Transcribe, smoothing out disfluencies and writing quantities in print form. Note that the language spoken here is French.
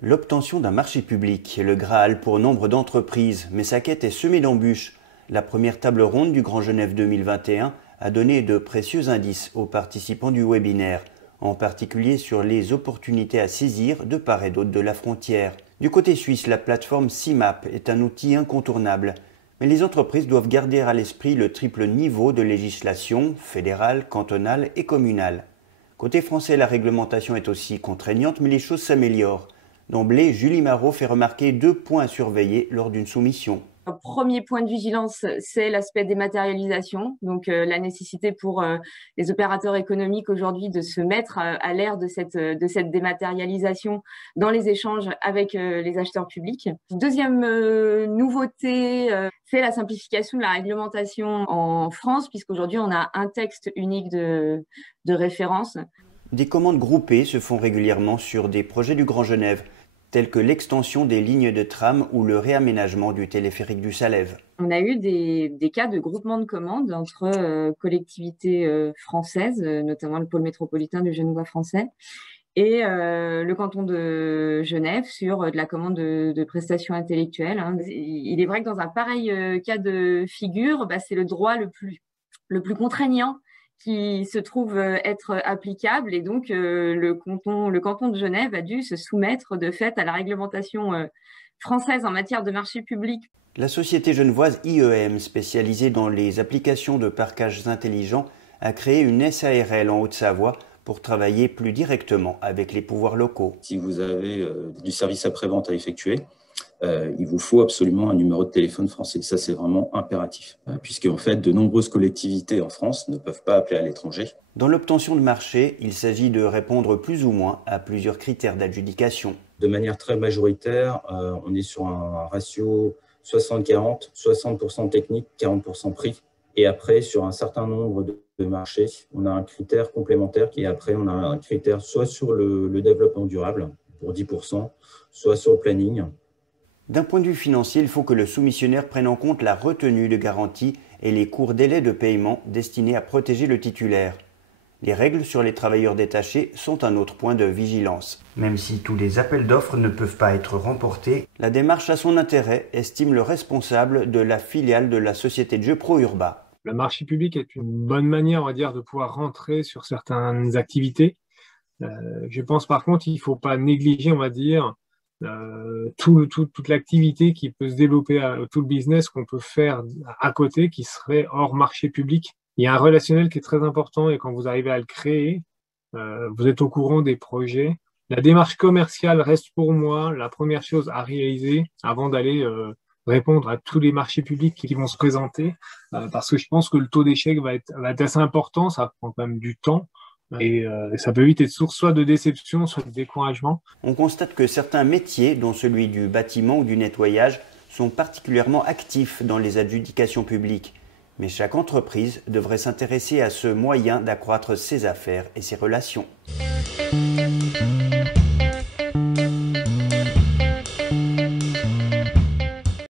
L'obtention d'un marché public est le Graal pour nombre d'entreprises, mais sa quête est semée d'embûches. La première table ronde du Grand Genève 2021 a donné de précieux indices aux participants du webinaire, en particulier sur les opportunités à saisir de part et d'autre de la frontière. Du côté suisse, la plateforme CIMAP est un outil incontournable, mais les entreprises doivent garder à l'esprit le triple niveau de législation fédérale, cantonale et communale. Côté français, la réglementation est aussi contraignante, mais les choses s'améliorent. D'emblée, Julie Marot fait remarquer 2 points à surveiller lors d'une soumission. Un premier point de vigilance, c'est l'aspect dématérialisation, donc la nécessité pour les opérateurs économiques aujourd'hui de se mettre à l'ère de cette dématérialisation dans les échanges avec les acheteurs publics. Deuxième nouveauté, c'est la simplification de la réglementation en France, puisqu'aujourd'hui on a un texte unique de référence. Des commandes groupées se font régulièrement sur des projets du Grand Genève, tels que l'extension des lignes de tram ou le réaménagement du téléphérique du Salève. On a eu des cas de groupement de commandes entre collectivités françaises, notamment le pôle métropolitain du Genevois français, et le canton de Genève sur de la commande de prestations intellectuelles. Il est vrai que dans un pareil cas de figure, c'est le droit le plus contraignant qui se trouve être applicable, et donc le canton de Genève a dû se soumettre de fait à la réglementation française en matière de marché public. La société genevoise IEM, spécialisée dans les applications de parcages intelligents, a créé une SARL en Haute-Savoie pour travailler plus directement avec les pouvoirs locaux. Si vous avez du service après-vente à effectuer, il vous faut absolument un numéro de téléphone français. Ça, c'est vraiment impératif, puisque en fait, de nombreuses collectivités en France ne peuvent pas appeler à l'étranger. Dans l'obtention de marché, il s'agit de répondre plus ou moins à plusieurs critères d'adjudication. De manière très majoritaire, on est sur un ratio 60-40, 60% technique, 40% prix. Et après, sur un certain nombre de marchés, on a un critère complémentaire et après, on a un critère soit sur le développement durable pour 10%, soit sur le planning. D'un point de vue financier, il faut que le soumissionnaire prenne en compte la retenue de garantie et les courts délais de paiement destinés à protéger le titulaire. Les règles sur les travailleurs détachés sont un autre point de vigilance. Même si tous les appels d'offres ne peuvent pas être remportés, la démarche a son intérêt, estime le responsable de la filiale de la société de jeux ProUrba. Le marché public est une bonne manière, on va dire, de pouvoir rentrer sur certaines activités. Je pense par contre qu'il ne faut pas négliger, on va dire, toute l'activité qui peut se développer, tout le business qu'on peut faire à côté qui serait hors marché public. Il y a un relationnel qui est très important et quand vous arrivez à le créer, vous êtes au courant des projets. La démarche commerciale reste pour moi la première chose à réaliser avant d'aller répondre à tous les marchés publics qui vont se présenter, parce que je pense que le taux d'échec va être assez important, ça prend quand même du temps. Et ça peut vite être source soit de déception, soit de découragement. On constate que certains métiers, dont celui du bâtiment ou du nettoyage, sont particulièrement actifs dans les adjudications publiques. Mais chaque entreprise devrait s'intéresser à ce moyen d'accroître ses affaires et ses relations.